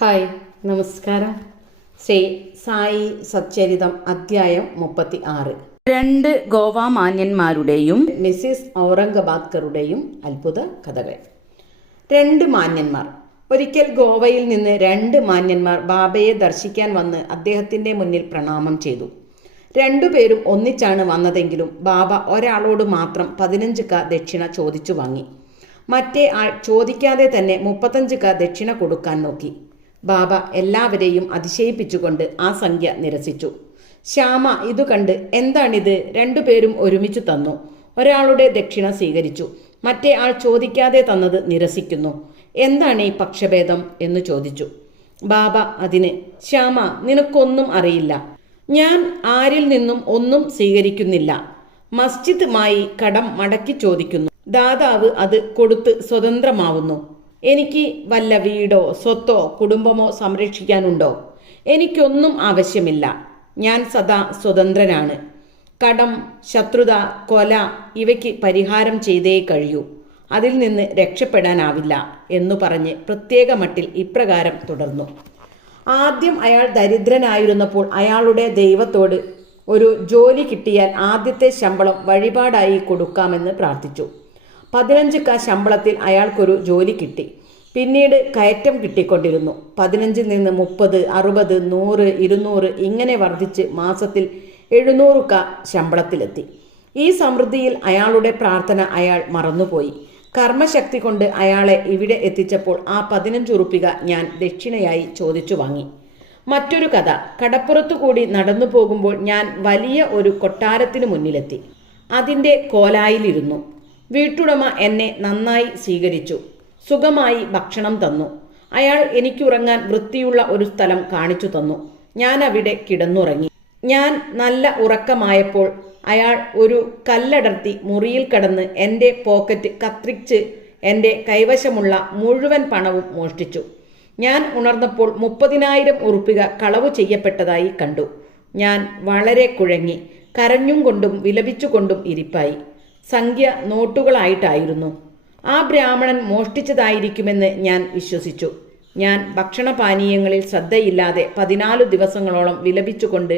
Hi, നമസ്കാരം. ശ്രീ സായി സച്ചരിതം അധ്യായം 36. രണ്ട് ഗോവ മാന്യന്മാരുടെയും മിസ്സിസ് ഔറംഗബാദ്കറുടെയും അത്ഭുത കഥകൾ. രണ്ട് മാന്യന്മാർ. ഒരിക്കൽ ഗോവയിൽ നിന്ന് രണ്ട് മാന്യന്മാർ ബാബയെ ദർശിക്കാൻ വന്ന് അദ്ദേഹത്തിൻ്റെ മുന്നിൽ പ്രണാമം ചെയ്തു. രണ്ടുപേരും ഒന്നിച്ചാണ് വന്നതെങ്കിലും ബാബ ഒരാളോട് മാത്രം 15 ദക്ഷിണ ചോദിച്ചു വാങ്ങി. മറ്റേ ആൾ ചോദിക്കാതെ തന്നെ 35 ദക്ഷിണ കൊടുക്കാൻ നോക്കി. ബാബ എല്ലാവരെയും അതിശയിപ്പിച്ചുകൊണ്ട് ആ സംഖ്യ നിരസിച്ചു. ശ്യാമ ഇതു കണ്ട് എന്താണിത്, രണ്ടുപേരും ഒരുമിച്ചു തന്നു. ഒരാളുടെ ദക്ഷിണ സ്വീകരിച്ചു, മറ്റേ ആൾ ചോദിക്കാതെ തന്നത് നിരസിക്കുന്നു. എന്താണ് ഈ പക്ഷഭേദം എന്ന് ചോദിച്ചു. ബാബ അതിന്, ശ്യാമ നിനക്കൊന്നും അറിയില്ല. ഞാൻ ആരിൽ നിന്നും ഒന്നും സ്വീകരിക്കുന്നില്ല. മസ്ജിദുമായി കടം മടക്കി ചോദിക്കുന്നു. ദാതാവ് അത് കൊടുത്ത് സ്വതന്ത്രമാവുന്നു. എനിക്ക് വല്ല വീടോ സ്വത്തോ കുടുംബമോ സംരക്ഷിക്കാനുണ്ടോ? എനിക്കൊന്നും ആവശ്യമില്ല. ഞാൻ സദാ സ്വതന്ത്രനാണ്. കടം, ശത്രുത, കൊല ഇവയ്ക്ക് പരിഹാരം ചെയ്തേ കഴിയൂ. അതിൽ നിന്ന് രക്ഷപ്പെടാനാവില്ല എന്നു പറഞ്ഞ് പ്രത്യേക മട്ടിൽ ഇപ്രകാരം തുടർന്നു. ആദ്യം അയാൾ ദരിദ്രനായിരുന്നപ്പോൾ അയാളുടെ ദൈവത്തോട് ഒരു ജോലി കിട്ടിയാൽ ആദ്യത്തെ ശമ്പളം വഴിപാടായി കൊടുക്കാമെന്ന് പ്രാർത്ഥിച്ചു. 15 ശമ്പളത്തിൽ അയാൾക്കൊരു ജോലി കിട്ടി. പിന്നീട് കയറ്റം കിട്ടിക്കൊണ്ടിരുന്നു. 15 നിന്ന് 30, 60, 100, 200 ഇങ്ങനെ വർദ്ധിച്ച് മാസത്തിൽ 700 ശമ്പളത്തിലെത്തി. ഈ സമൃദ്ധിയിൽ അയാളുടെ പ്രാർത്ഥന അയാൾ മറന്നുപോയി. കർമ്മശക്തി കൊണ്ട് അയാളെ ഇവിടെ എത്തിച്ചപ്പോൾ ആ 15 ഉറുപ്പിക ഞാൻ ദക്ഷിണയായി ചോദിച്ചു വാങ്ങി. മറ്റൊരു കഥ. കടപ്പുറത്തു കൂടി നടന്നു പോകുമ്പോൾ ഞാൻ വലിയ ഒരു കൊട്ടാരത്തിന് മുന്നിലെത്തി. അതിൻ്റെ കോലായിലിരുന്നു. വീട്ടുടമ എന്നെ നന്നായി സ്വീകരിച്ചു. സുഖമായി ഭക്ഷണം തന്നു. അയാൾ എനിക്കുറങ്ങാൻ വൃത്തിയുള്ള ഒരു സ്ഥലം കാണിച്ചു തന്നു. ഞാൻ അവിടെ കിടന്നുറങ്ങി. ഞാൻ നല്ല ഉറക്കമായപ്പോൾ അയാൾ ഒരു കല്ലടർത്തി മുറിയിൽ കടന്ന് എൻ്റെ പോക്കറ്റ് കത്രിച്ച് എൻ്റെ കൈവശമുള്ള മുഴുവൻ പണവും മോഷ്ടിച്ചു. ഞാൻ ഉണർന്നപ്പോൾ 30,000 ഉറുപ്പിക കളവു ചെയ്യപ്പെട്ടതായി കണ്ടു. ഞാൻ വളരെ കുഴങ്ങി കരഞ്ഞും കൊണ്ടും വിലപിച്ചുകൊണ്ടും ഇരിപ്പായി. സംഖ്യ നോട്ടുകളായിട്ടായിരുന്നു. ആ ബ്രാഹ്മണൻ മോഷ്ടിച്ചതായിരിക്കുമെന്ന് ഞാൻ വിശ്വസിച്ചു. ഞാൻ ഭക്ഷണപാനീയങ്ങളിൽ ശ്രദ്ധയില്ലാതെ 14 ദിവസങ്ങളോളം വിലപിച്ചുകൊണ്ട്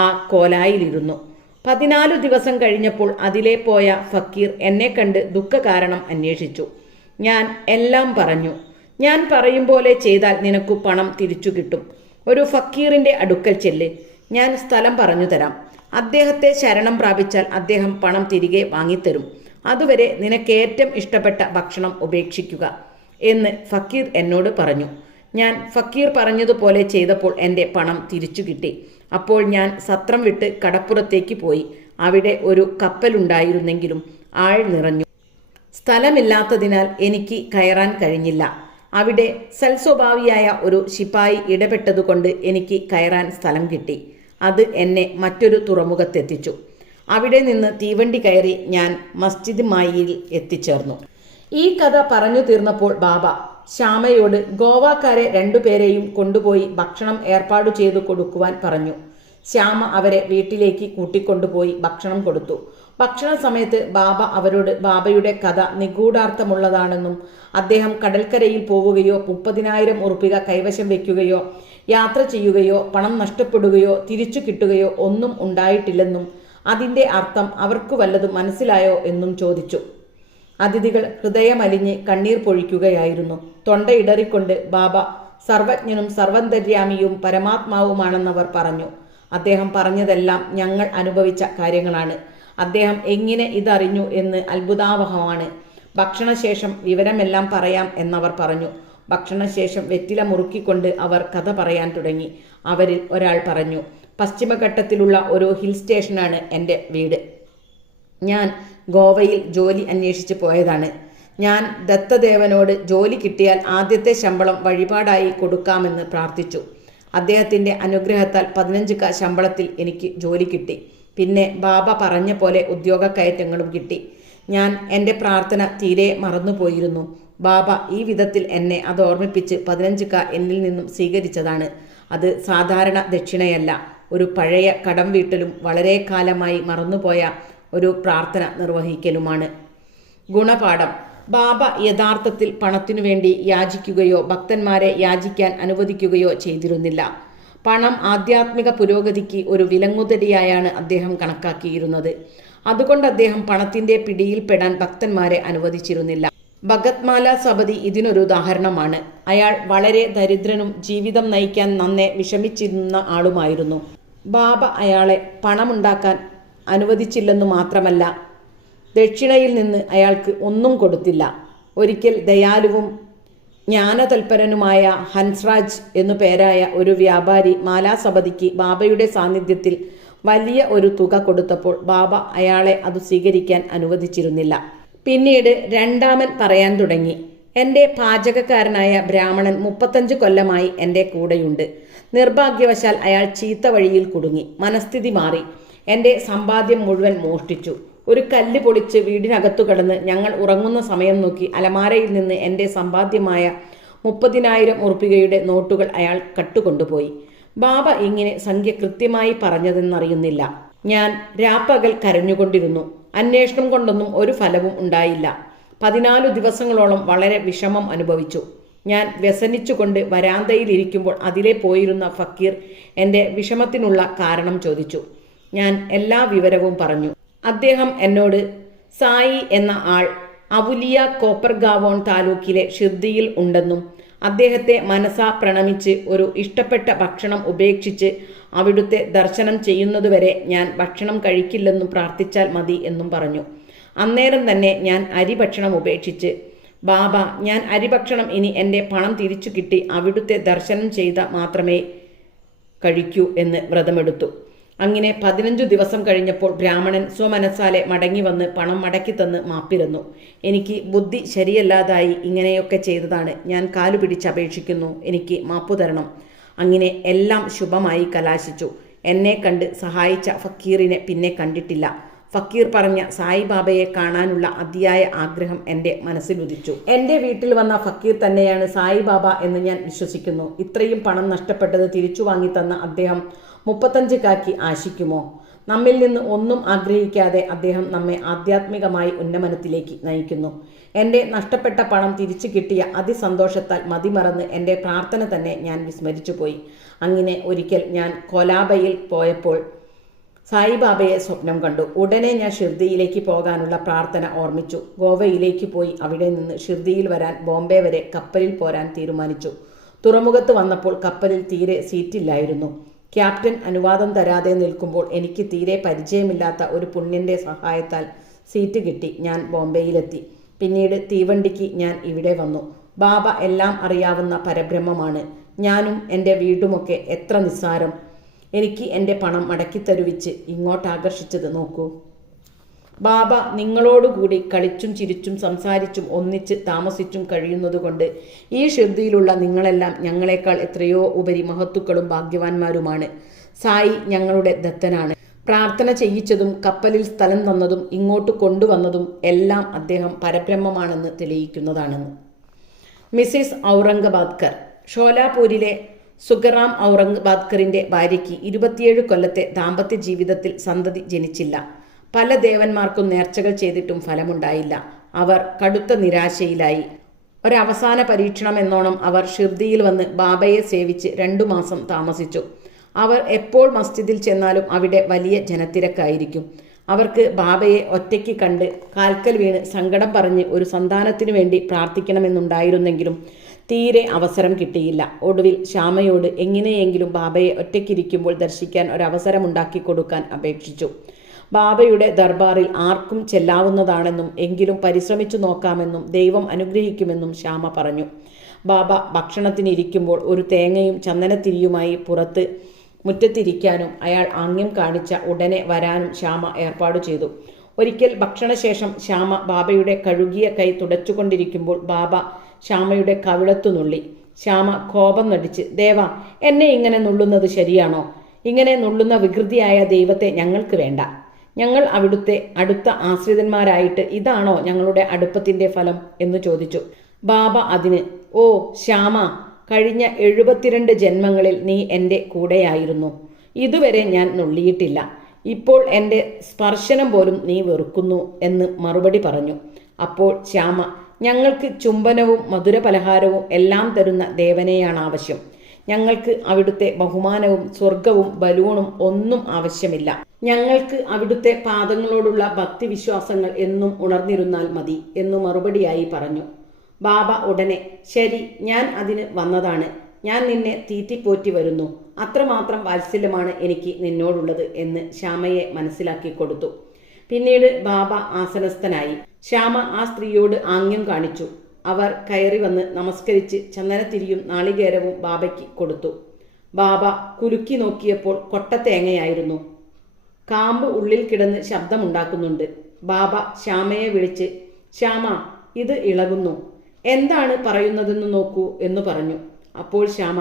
ആ കോലായിലിരുന്നു. 14 ദിവസം കഴിഞ്ഞപ്പോൾ അതിലെ പോയ ഫക്കീർ എന്നെ കണ്ട് ദുഃഖകാരണം അന്വേഷിച്ചു. ഞാൻ എല്ലാം പറഞ്ഞു. ഞാൻ പറയും പോലെ ചെയ്താൽ നിനക്കു പണം തിരിച്ചു കിട്ടും. ഒരു ഫക്കീറിൻ്റെ അടുക്കൽ ചെല്ല്, ഞാൻ സ്ഥലം പറഞ്ഞു തരാം. അദ്ദേഹത്തെ ശരണം പ്രാപിച്ചാൽ അദ്ദേഹം പണം തിരികെ വാങ്ങിത്തരും. അതുവരെ നിനക്കേറ്റവും ഇഷ്ടപ്പെട്ട ഭക്ഷണം ഉപേക്ഷിക്കുക എന്ന് ഫക്കീർ എന്നോട് പറഞ്ഞു. ഞാൻ ഫക്കീർ പറഞ്ഞതുപോലെ ചെയ്തപ്പോൾ എൻ്റെ പണം തിരിച്ചു കിട്ടി. അപ്പോൾ ഞാൻ സത്രം വിട്ട് കടപ്പുറത്തേക്ക് പോയി. അവിടെ ഒരു കപ്പലുണ്ടായിരുന്നെങ്കിലും ആൾ നിറഞ്ഞു. സ്ഥലമില്ലാത്തതിനാൽ എനിക്ക് കയറാൻ കഴിഞ്ഞില്ല. അവിടെ സൽസ്വഭാവിയായ ഒരു ശിപ്പായി ഇടപെട്ടതുകൊണ്ട് എനിക്ക് കയറാൻ സ്ഥലം കിട്ടി. അത് എന്നെ മറ്റൊരു തുറമുഖത്തെത്തിച്ചു. അവിടെ നിന്ന് തീവണ്ടി കയറി ഞാൻ മസ്ജിദ് മായിയിൽ എത്തിച്ചേർന്നു. ഈ കഥ പറഞ്ഞു തീർന്നപ്പോൾ ബാബ ശ്യാമയോട് ഗോവാക്കാരെ 2 പേരെയും കൊണ്ടുപോയി ഭക്ഷണം ഏർപ്പാടു ചെയ്തു കൊടുക്കുവാൻ പറഞ്ഞു. ശ്യാമ അവരെ വീട്ടിലേക്ക് കൂട്ടിക്കൊണ്ടുപോയി ഭക്ഷണം കൊടുത്തു. ഭക്ഷണ സമയത്ത് ബാബ അവരോട് ബാബയുടെ കഥ നിഗൂഢാർത്ഥമുള്ളതാണെന്നും അദ്ദേഹം കടൽക്കരയിൽ പോവുകയോ 30,000 ഉറുപ്പിക കൈവശം വയ്ക്കുകയോ യാത്ര ചെയ്യുകയോ പണം നഷ്ടപ്പെടുകയോ തിരിച്ചു കിട്ടുകയോ ഒന്നും ഉണ്ടായിട്ടില്ലെന്നും അതിൻ്റെ അർത്ഥം അവർക്ക് വല്ലതും മനസ്സിലായോ എന്നും ചോദിച്ചു. അതിഥികൾ ഹൃദയമലിഞ്ഞ് കണ്ണീർ പൊഴിക്കുകയായിരുന്നു. തൊണ്ടയിടറിക്കൊണ്ട് ബാബ സർവജ്ഞനും സർവന്തര്യാമിയും പരമാത്മാവുമാണെന്നവർ പറഞ്ഞു. അദ്ദേഹം പറഞ്ഞതെല്ലാം ഞങ്ങൾ അനുഭവിച്ച കാര്യങ്ങളാണ്. അദ്ദേഹം എങ്ങനെ ഇതറിഞ്ഞു എന്ന് അത്ഭുതാവഹമാണ്. ഭക്ഷണശേഷം വിവരമെല്ലാം പറയാം എന്നവർ പറഞ്ഞു. ഭക്ഷണശേഷം വെറ്റില മുറുക്കിക്കൊണ്ട് അവർ കഥ പറയാൻ തുടങ്ങി. അവരിൽ ഒരാൾ പറഞ്ഞു, പശ്ചിമഘട്ടത്തിലുള്ള ഒരു ഹിൽ സ്റ്റേഷനാണ് എൻ്റെ വീട്. ഞാൻ ഗോവയിൽ ജോലി അന്വേഷിച്ച് പോയതാണ്. ഞാൻ ദത്തദേവനോട് ജോലി കിട്ടിയാൽ ആദ്യത്തെ ശമ്പളം വഴിപാടായി കൊടുക്കാമെന്ന് പ്രാർത്ഥിച്ചു. അദ്ദേഹത്തിൻ്റെ അനുഗ്രഹത്താൽ 15 ശമ്പളത്തിൽ എനിക്ക് ജോലി കിട്ടി. പിന്നെ ബാബ പറഞ്ഞ പോലെ ഉദ്യോഗക്കയറ്റങ്ങളും കിട്ടി. ഞാൻ എൻ്റെ പ്രാർത്ഥന തീരെ മറന്നുപോയിരുന്നു. ബാബ ഈ വിധത്തിൽ എന്നെ അത് ഓർമ്മിപ്പിച്ച് 15 എന്നിൽ നിന്നും സ്വീകരിച്ചതാണ്. അത് സാധാരണ ദക്ഷിണയല്ല, ഒരു പഴയ കടം വീട്ടലും വളരെ കാലമായി മറന്നുപോയ ഒരു പ്രാർത്ഥന നിർവഹിക്കലുമാണ്. ഗുണപാഠം. ബാബ യഥാർത്ഥത്തിൽ പണത്തിനു വേണ്ടി യാചിക്കുകയോ ഭക്തന്മാരെ യാചിക്കാൻ അനുവദിക്കുകയോ ചെയ്തിരുന്നില്ല. പണം ആധ്യാത്മിക പുരോഗതിക്ക് ഒരു വിലങ്ങുതടിയായാണ് അദ്ദേഹം കണക്കാക്കിയിരുന്നത്. അതുകൊണ്ട് അദ്ദേഹം പണത്തിന്റെ പിടിയിൽപ്പെടാൻ ഭക്തന്മാരെ അനുവദിച്ചിരുന്നില്ല. ഭഗത്മാല സപതി ഇതിനൊരു ഉദാഹരണമാണ്. അയാൾ വളരെ ദരിദ്രനും ജീവിതം നയിക്കാൻ നന്നെ വിഷമിച്ചിരുന്ന ആളുമായിരുന്നു. ബാബ അയാളെ പണമുണ്ടാക്കാൻ അനുവദിച്ചില്ലെന്നു മാത്രമല്ല, ദക്ഷിണയിൽ നിന്ന് അയാൾക്ക് ഒന്നും കൊടുത്തില്ല. ഒരിക്കൽ ദയാലുവും ജ്ഞാനതൽപരനുമായ ഹൻസ്രാജ് എന്നു പേരായ ഒരു വ്യാപാരി മാലാസപതിക്ക് ബാബയുടെ സാന്നിധ്യത്തിൽ വലിയ ഒരു തുക കൊടുത്തപ്പോൾ ബാബ അയാളെ അത് സ്വീകരിക്കാൻ അനുവദിച്ചിരുന്നില്ല. പിന്നീട് രണ്ടാമൻ പറയാൻ തുടങ്ങി, എൻ്റെ പാചകക്കാരനായ ബ്രാഹ്മണൻ 35 കൊല്ലമായി എൻ്റെ കൂടെയുണ്ട്. നിർഭാഗ്യവശാൽ അയാൾ ചീത്ത വഴിയിൽ കുടുങ്ങി. മനസ്ഥിതി മാറി. എൻ്റെ സമ്പാദ്യം മുഴുവൻ മോഷ്ടിച്ചു. ഒരു കല്ല് പൊളിച്ച് വീടിനകത്തു കടന്ന് ഞങ്ങൾ ഉറങ്ങുന്ന സമയം നോക്കി അലമാരയിൽ നിന്ന് എൻ്റെ സമ്പാദ്യമായ 30,000 ഉറുപ്പികയുടെ നോട്ടുകൾ അയാൾ കട്ടുകൊണ്ടുപോയി. ബാബ ഇങ്ങനെ സംഖ്യ കൃത്യമായി പറഞ്ഞതെന്നറിയുന്നില്ല. ഞാൻ രാപ്പകൽ കരഞ്ഞുകൊണ്ടിരുന്നു. അന്വേഷണം കൊണ്ടൊന്നും ഒരു ഫലവും ഉണ്ടായില്ല. 14 ദിവസങ്ങളോളം വളരെ വിഷമം അനുഭവിച്ചു. ഞാൻ വ്യസനിച്ചുകൊണ്ട് വരാന്തയിലിരിക്കുമ്പോൾ അതിലെ പോയിരുന്ന ഫക്കീർ എൻ്റെ വിഷമത്തിനുള്ള കാരണം ചോദിച്ചു. ഞാൻ എല്ലാ വിവരവും പറഞ്ഞു. അദ്ദേഹം എന്നോട് സായി എന്ന ആൾ അവുലിയ കോപ്പർഗാവോൺ താലൂക്കിലെ ഷിർദിയിൽ ഉണ്ടെന്നും അദ്ദേഹത്തെ മനസാ പ്രണമിച്ച് ഒരു ഇഷ്ടപ്പെട്ട ഭക്ഷണം ഉപേക്ഷിച്ച് അവിടുത്തെ ദർശനം ചെയ്യുന്നതുവരെ ഞാൻ ഭക്ഷണം കഴിക്കില്ലെന്നും പ്രാർത്ഥിച്ചാൽ മതി എന്നും പറഞ്ഞു. അന്നേരം തന്നെ ഞാൻ അരിഭക്ഷണം ഉപേക്ഷിച്ച്, ബാബ, ഞാൻ അരിഭക്ഷണം ഇനി എൻ്റെ പണം തിരിച്ചു കിട്ടി അവിടുത്തെ ദർശനം ചെയ്ത മാത്രമേ കഴിക്കൂ എന്ന് വ്രതമെടുത്തു. അങ്ങനെ 15 ദിവസം കഴിഞ്ഞപ്പോൾ ബ്രാഹ്മണൻ സ്വമനസാലെ മടങ്ങി വന്ന് പണം മടക്കി തന്ന് മാപ്പിരുന്നു. എനിക്ക് ബുദ്ധി ശരിയല്ലാതായി ഇങ്ങനെയൊക്കെ ചെയ്തതാണ്. ഞാൻ കാലുപിടിച്ചപേക്ഷിക്കുന്നു. എനിക്ക് മാപ്പു തരണം. അങ്ങനെ എല്ലാം ശുഭമായി കലാശിച്ചു. എന്നെ കണ്ട് സഹായിച്ച ഫക്കീറിനെ പിന്നെ കണ്ടിട്ടില്ല. ഫക്കീർ പറഞ്ഞ സായിബാബയെ കാണാനുള്ള അതിയായ ആഗ്രഹം എൻ്റെ മനസ്സിലുദിച്ചു. എൻ്റെ വീട്ടിൽ വന്ന ഫക്കീർ തന്നെയാണ് സായിബാബ എന്ന് ഞാൻ വിശ്വസിക്കുന്നു. ഇത്രയും പണം നഷ്ടപ്പെട്ടത് തിരിച്ചു വാങ്ങി തന്ന അദ്ദേഹം 35 കാക്കി ആശിക്കുമോ? നമ്മിൽ നിന്ന് ഒന്നും ആഗ്രഹിക്കാതെ അദ്ദേഹം നമ്മെ ആധ്യാത്മികമായി ഉന്നമനത്തിലേക്ക് നയിക്കുന്നു. എൻ്റെ നഷ്ടപ്പെട്ട പണം തിരിച്ചു കിട്ടിയ അതിസന്തോഷത്താൽ മതിമറന്ന് എൻ്റെ പ്രാർത്ഥന തന്നെ ഞാൻ വിസ്മരിച്ചു പോയി. അങ്ങനെ ഒരിക്കൽ ഞാൻ കോലാബയിൽ പോയപ്പോൾ സായിബാബയെ സ്വപ്നം കണ്ടു. ഉടനെ ഞാൻ ഷിർദിയിലേക്ക് പോകാനുള്ള പ്രാർത്ഥന ഓർമ്മിച്ചു. ഗോവയിലേക്ക് പോയി അവിടെ നിന്ന് ഷിർദിയിൽ വരാൻ ബോംബെ വരെ കപ്പലിൽ പോരാൻ തീരുമാനിച്ചു. തുറമുഖത്ത് വന്നപ്പോൾ കപ്പലിൽ തീരെ സീറ്റില്ലായിരുന്നു. ക്യാപ്റ്റൻ അനുവാദം തരാതെ നിൽക്കുമ്പോൾ എനിക്ക് തീരെ പരിചയമില്ലാത്ത ഒരു പുണ്യൻ്റെ സഹായത്താൽ സീറ്റ് കിട്ടി. ഞാൻ ബോംബെയിലെത്തി. പിന്നീട് തീവണ്ടിക്ക് ഞാൻ ഇവിടെ വന്നു. ബാബ എല്ലാം അറിയാവുന്ന പരബ്രഹ്മമാണ്. ഞാനും എൻ്റെ വീടുമൊക്കെ എത്ര നിസ്സാരം. എനിക്ക് എൻ്റെ പണം മടക്കിത്തരുവിച്ച് ഇങ്ങോട്ടാകർഷിച്ചത് നോക്കൂ. ബാബ നിങ്ങളോടുകൂടി കളിച്ചും ചിരിച്ചും സംസാരിച്ചും ഒന്നിച്ച് താമസിച്ചും കഴിയുന്നതുകൊണ്ട് ഈ ഷിർദിയിലുള്ള നിങ്ങളെല്ലാം ഞങ്ങളെക്കാൾ എത്രയോ ഉപരി മഹത്തുക്കളും ഭാഗ്യവാന്മാരുമാണ്. സായി ഞങ്ങളുടെ ദത്തനാണ്. പ്രാർത്ഥന ചെയ്യിച്ചതും കപ്പലിൽ സ്ഥലം തന്നതും ഇങ്ങോട്ട് കൊണ്ടുവന്നതും എല്ലാം അദ്ദേഹം പരബ്രഹ്മമാണെന്ന് തെളിയിക്കുന്നതാണെന്ന്. മിസ്സിസ് ഔറംഗബാദ്കർ. ഷോലാപൂരിലെ സുഖറാം ഔറംഗബാദ്കറിൻ്റെ ഭാര്യയ്ക്ക് 27 കൊല്ലത്തെ ദാമ്പത്യ ജീവിതത്തിൽ സന്തതി ജനിച്ചില്ല. പല ദേവന്മാർക്കും നേർച്ചകൾ ചെയ്തിട്ടും ഫലമുണ്ടായില്ല. അവർ കടുത്ത നിരാശയിലായി. ഒരവസാന പരീക്ഷണം എന്നോണം അവർ ഷിർദിയിൽ വന്ന് ബാബയെ സേവിച്ച് 2 മാസം താമസിച്ചു. അവർ എപ്പോൾ മസ്ജിദിൽ ചെന്നാലും അവിടെ വലിയ ജനത്തിരക്കായിരിക്കും. അവർക്ക് ബാബയെ ഒറ്റയ്ക്ക് കണ്ട് കാൽക്കൽ വീണ് സങ്കടം പറഞ്ഞ് ഒരു സന്താനത്തിനു വേണ്ടി പ്രാർത്ഥിക്കണമെന്നുണ്ടായിരുന്നെങ്കിലും തീരെ അവസരം കിട്ടിയില്ല. ഒടുവിൽ ശ്യാമയോട് എങ്ങനെയെങ്കിലും ബാബയെ ഒറ്റയ്ക്കിരിക്കുമ്പോൾ ദർശിക്കാൻ ഒരവസരമുണ്ടാക്കി കൊടുക്കാൻ അപേക്ഷിച്ചു. ബാബയുടെ ദർബാറിൽ ആർക്കും ചെല്ലാവുന്നതാണെന്നും എങ്കിലും പരിശ്രമിച്ചു നോക്കാമെന്നും ദൈവം അനുഗ്രഹിക്കുമെന്നും ശ്യാമ പറഞ്ഞു. ബാബ ഭക്ഷണത്തിനിരിക്കുമ്പോൾ ഒരു തേങ്ങയും ചന്ദനത്തിരിയുമായി പുറത്ത് മുറ്റത്തിരിക്കാനും അയാൾ ആംഗ്യം കാണിച്ച ഉടനെ വരാനും ശ്യാമ ഏർപ്പാടു ചെയ്തു. ഒരിക്കൽ ഭക്ഷണശേഷം ശ്യാമ ബാബയുടെ കഴുകിയ കൈ തുടച്ചുകൊണ്ടിരിക്കുമ്പോൾ ബാബ ശ്യാമയുടെ കവിളത്തു നുള്ളി. ശ്യാമ കോപം നടിച്ച്, ദേവ, എന്നെ ഇങ്ങനെ നുള്ളുന്നത് ശരിയാണോ? ഇങ്ങനെ നുള്ളുന്ന വികൃതിയായ ദൈവത്തെ ഞങ്ങൾക്ക് വേണ്ട. ഞങ്ങൾ അവിടുത്തെ അടുത്ത ആശ്രിതന്മാരായിട്ട് ഇതാണോ ഞങ്ങളുടെ അടുപ്പത്തിൻ്റെ ഫലം എന്ന് ചോദിച്ചു. ബാബ അതിന്, ഓ ശ്യാമ, കഴിഞ്ഞ 72 ജന്മങ്ങളിൽ നീ എൻ്റെ കൂടെയായിരുന്നു. ഇതുവരെ ഞാൻ നുള്ളിയിട്ടില്ല. ഇപ്പോൾ എൻ്റെ സ്പർശനം പോലും നീ വെറുക്കുന്നു എന്ന് മറുപടി പറഞ്ഞു. അപ്പോൾ ശ്യാമ, ഞങ്ങൾക്ക് ചുംബനവും മധുരപലഹാരവും എല്ലാം തരുന്ന ദേവനെയാണ് ആവശ്യം. ഞങ്ങൾക്ക് അവിടുത്തെ ബഹുമാനവും സ്വർഗവും ബലൂണും ഒന്നും ആവശ്യമില്ല. ഞങ്ങൾക്ക് അവിടുത്തെ പാദങ്ങളോടുള്ള ഭക്തിവിശ്വാസങ്ങൾ എന്നും ഉണർന്നിരുന്നാൽ മതി എന്നു മറുപടിയായി പറഞ്ഞു. ബാബ ഉടനെ, ശരി, ഞാൻ അതിന് വന്നതാണ്. ഞാൻ നിന്നെ തീറ്റിപ്പോറ്റി വരുന്നു. അത്രമാത്രം വാത്സല്യമാണ് എനിക്ക് നിന്നോടുള്ളത് എന്ന് ശ്യാമയെ മനസ്സിലാക്കി കൊടുത്തു. പിന്നീട് ബാബ ആസനസ്ഥനായി. ശ്യാമ ആ സ്ത്രീയോട് ആംഗ്യം കാണിച്ചു. അവർ കയറി വന്ന് നമസ്കരിച്ച് ചന്ദനത്തിരിയും നാളികേരവും ബാബയ്ക്ക് കൊടുത്തു. ബാബ കുലുക്കി നോക്കിയപ്പോൾ കൊട്ടത്തേങ്ങയായിരുന്നു. കാമ്പ് ഉള്ളിൽ കിടന്ന് ശബ്ദമുണ്ടാക്കുന്നുണ്ട്. ബാബ ശ്യാമയെ വിളിച്ച്, ശ്യാമ, ഇത് ഇളകുന്നു. എന്താണ് പറയുന്നതെന്ന് നോക്കൂ എന്ന് പറഞ്ഞു. അപ്പോൾ ശ്യാമ,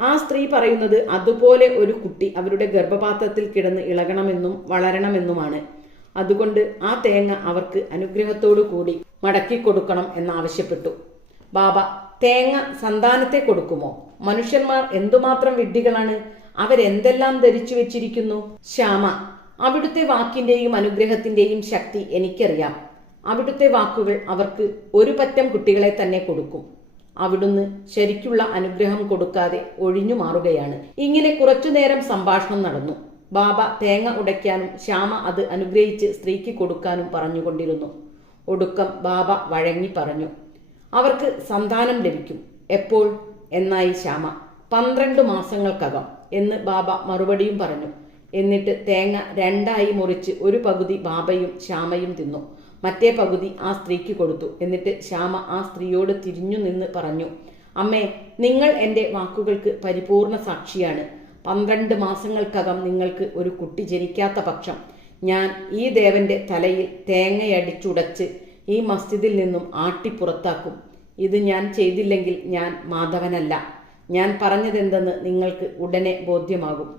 ആ സ്ത്രീ പറയുന്നത് അതുപോലെ ഒരു കുട്ടി അവരുടെ ഗർഭപാത്രത്തിൽ കിടന്ന് ഇളകണമെന്നും വളരണമെന്നുമാണ്. അതുകൊണ്ട് ആ തേങ്ങ അവർക്ക് അനുഗ്രഹത്തോടു കൂടി മടക്കിക്കൊടുക്കണം എന്നാവശ്യപ്പെട്ടു. ബാബ, തേങ്ങ സന്താനത്തെ കൊടുക്കുമോ? മനുഷ്യന്മാർ എന്തുമാത്രം വിഡ്ഢികളാണ്! അവരെന്തെല്ലാം ധരിച്ചു വെച്ചിരിക്കുന്നു. ശ്യാമ, അവിടുത്തെ വാക്കിന്റെയും അനുഗ്രഹത്തിന്റെയും ശക്തി എനിക്കറിയാം. അവിടുത്തെ വാക്കുകൾ അവർക്ക് ഒരു പറ്റം കുട്ടികളെ തന്നെ കൊടുക്കും. അവിടുന്ന് ശരിക്കുള്ള അനുഗ്രഹം കൊടുക്കാതെ ഒഴിഞ്ഞു മാറുകയാണ്. ഇങ്ങനെ കുറച്ചുനേരം സംഭാഷണം നടന്നു. ബാബ തേങ്ങ ഉടയ്ക്കാനും ശ്യാമ അത് അനുഗ്രഹിച്ച് സ്ത്രീക്ക് കൊടുക്കാനും പറഞ്ഞുകൊണ്ടിരുന്നു. ഒടുക്കം ബാബ വഴങ്ങി പറഞ്ഞു, അവർക്ക് സന്താനം ലഭിക്കും. എപ്പോൾ എന്നായി ശ്യാമ. 12 മാസങ്ങൾക്കകം എന്ന് ബാബ മറുപടിയും പറഞ്ഞു. എന്നിട്ട് തേങ്ങ 2ആയി മുറിച്ച് ഒരു പകുതി ബാബയും ശ്യാമയും തിന്നു. മറ്റേ പകുതി ആ സ്ത്രീക്ക് കൊടുത്തു. എന്നിട്ട് ശ്യാമ ആ സ്ത്രീയോട് തിരിഞ്ഞു നിന്ന് പറഞ്ഞു, അമ്മേ, നിങ്ങൾ എൻ്റെ വാക്കുകൾക്ക് പരിപൂർണ സാക്ഷിയാണ്. 12 മാസങ്ങൾക്കകം നിങ്ങൾക്ക് ഒരു കുട്ടി ജനിക്കാത്ത പക്ഷം ഞാൻ ഈ ദേവന്റെ തലയിൽ തേങ്ങയടിച്ചുടച്ച് ഈ മസ്ജിദിൽ നിന്നും ആട്ടിപ്പുറത്താക്കും. ഇത് ഞാൻ ചെയ്തില്ലെങ്കിൽ ഞാൻ മാധവനല്ല. ഞാൻ പറഞ്ഞതെന്തെന്ന് നിങ്ങൾക്ക് ഉടനെ ബോധ്യമാകും.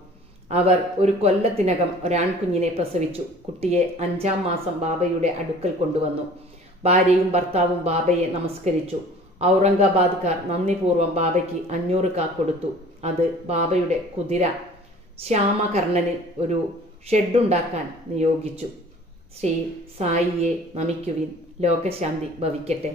അവർ ഒരു കൊല്ലത്തിനകം ഒരാൺകുഞ്ഞിനെ പ്രസവിച്ചു. കുട്ടിയെ 5ആം മാസം ബാബയുടെ അടുക്കൽ കൊണ്ടുവന്നു. ഭാര്യയും ഭർത്താവും ബാബയെ നമസ്കരിച്ചു. ഔറംഗാബാദ്കാർ നന്ദിപൂർവ്വം ബാബയ്ക്ക് 500 കാ കൊടുത്തു. അത് ബാബയുടെ കുതിര ശ്യാമകർണന് ഒരു ഷെഡുണ്ടാക്കാൻ നിയോഗിച്ചു. ശ്രീ സായിയെ നമിക്കുവിൻ. ലോകശാന്തി ഭവിക്കട്ടെ.